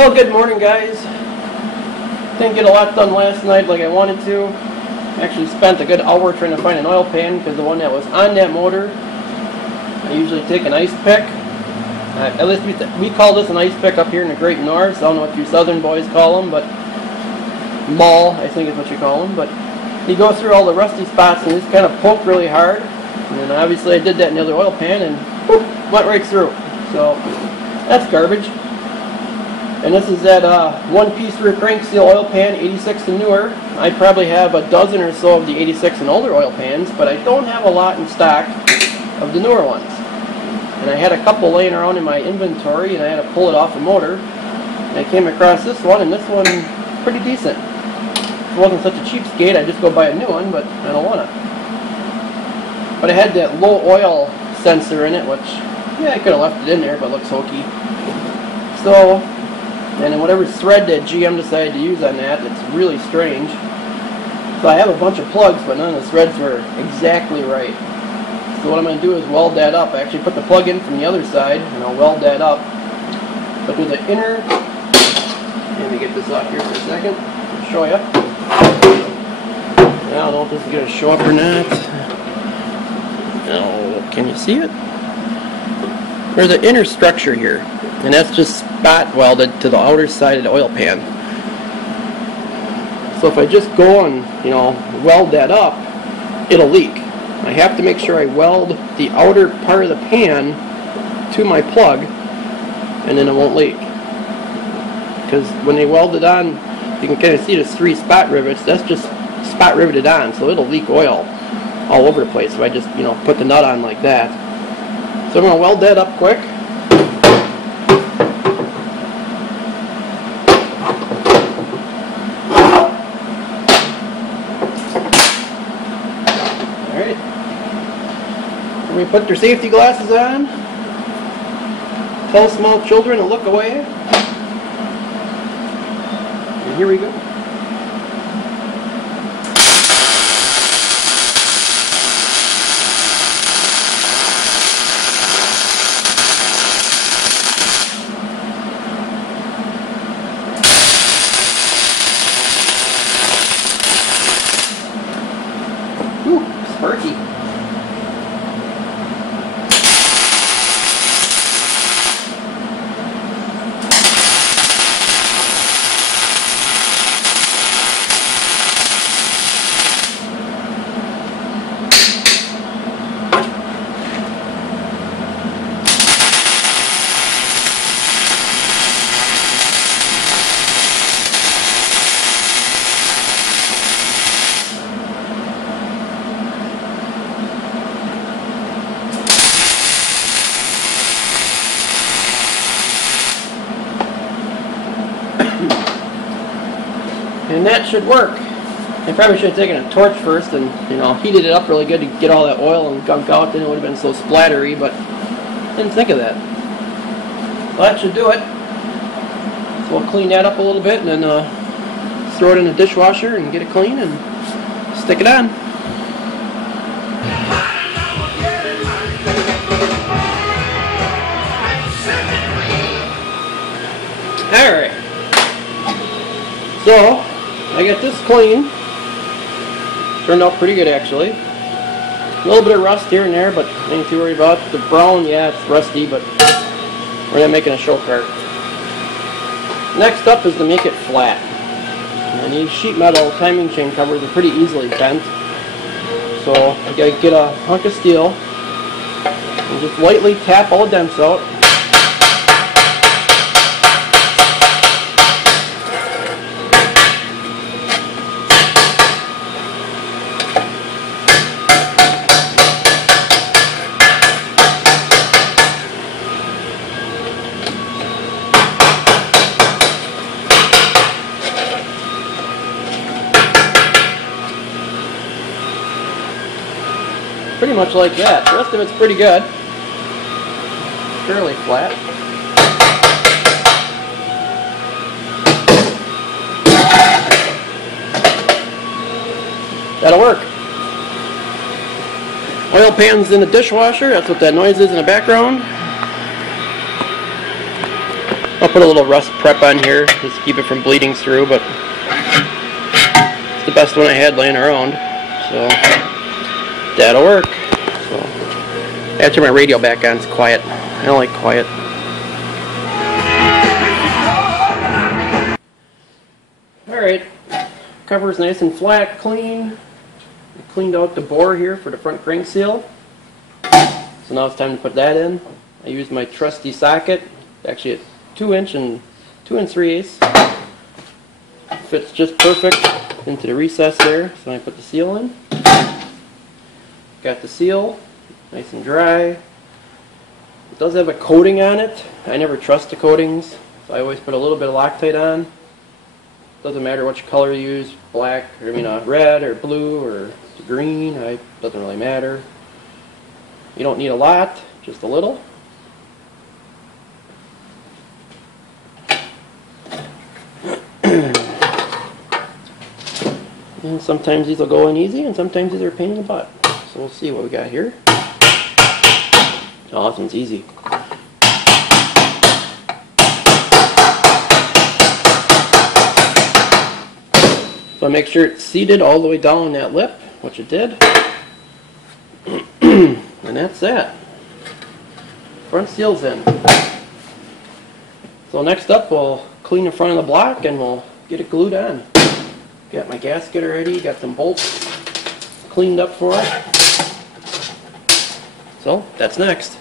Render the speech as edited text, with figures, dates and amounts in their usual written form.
Well, good morning, guys. Didn't get a lot done last night like I wanted to. Actually spent a good hour trying to find an oil pan because the one that was on that motor, I usually take an ice pick. At least we call this an ice pick up here in the Great North. I don't know what you southern boys call them, but maul, I think is what you call them. But you go through all the rusty spots and just kind of poke really hard. And obviously I did that in the other oil pan and whoop, went right through. So that's garbage. And this is that one-piece rear crank seal oil pan, 86 and newer. I probably have a dozen or so of the 86 and older oil pans, but I don't have a lot in stock of the newer ones. And I had a couple laying around in my inventory, and I had to pull it off the motor. And I came across this one, and this one pretty decent. If it wasn't such a cheapskate, I'd just go buy a new one, but I don't want to. But it had that low oil sensor in it, which, yeah, I could have left it in there, but it looks hokey. So, and then whatever thread that GM decided to use on that, it's really strange. So I have a bunch of plugs, but none of the threads were exactly right. So what I'm going to do is weld that up. I actually put the plug in from the other side, and I'll weld that up. But there's an inner, let me get this off here for a second, I'll show you. I don't know if this is going to show up or not. Oh, can you see it? There's an inner structure here, and that's just spot welded to the outer side of the oil pan. So if I just go and, weld that up, it'll leak. I have to make sure I weld the outer part of the pan to my plug, and then it won't leak. Because when they weld it on, you can kind of see there's 3 spot rivets. That's just spot riveted on, so it'll leak oil all over the place if I just, put the nut on like that. So I'm going to weld that up quick. Alright. We put their safety glasses on. Tell small children to look away. And here we go. Ooh, sparky. And that should work. I probably should have taken a torch first and, heated it up really good to get all that oil and gunk out, then it would have been so splattery, but didn't think of that. Well, that should do it. So we'll clean that up a little bit and then throw it in the dishwasher and get it clean and stick it on. Alright. So, I got this clean. Turned out pretty good, actually. A little bit of rust here and there, but nothing too worried about. The brown, yeah, it's rusty, but we're not making a show cart. Next up is to make it flat. And these sheet metal timing chain covers are pretty easily bent. So I gotta get a hunk of steel and just lightly tap all the dents out. Pretty much like that. The rest of it's pretty good. Fairly flat. That'll work. Oil pan's in the dishwasher. That's what that noise is in the background. I'll put a little rust prep on here just to keep it from bleeding through, but it's the best one I had laying around, so that'll work. So I have to turn my radio back on. It's quiet. I don't like quiet. Alright, cover's nice and flat, clean. I cleaned out the bore here for the front crank seal. So now it's time to put that in. I used my trusty socket, actually a 2" and 2 3/8. Fits just perfect into the recess there, so I put the seal in. Got the seal, nice and dry. It does have a coating on it. I never trust the coatings, so I always put a little bit of Loctite on. Doesn't matter which color you use, black, red or blue or green, it doesn't really matter. You don't need a lot, just a little. And sometimes these will go in easy, and sometimes these are a pain in the butt. So we'll see what we got here. Oh, this one's easy. So make sure it's seated all the way down that lip, which it did. And that's that. Front seal's in. So next up, we'll clean the front of the block and we'll get it glued on. Got my gasket ready, got some bolts cleaned up for it. So that's next.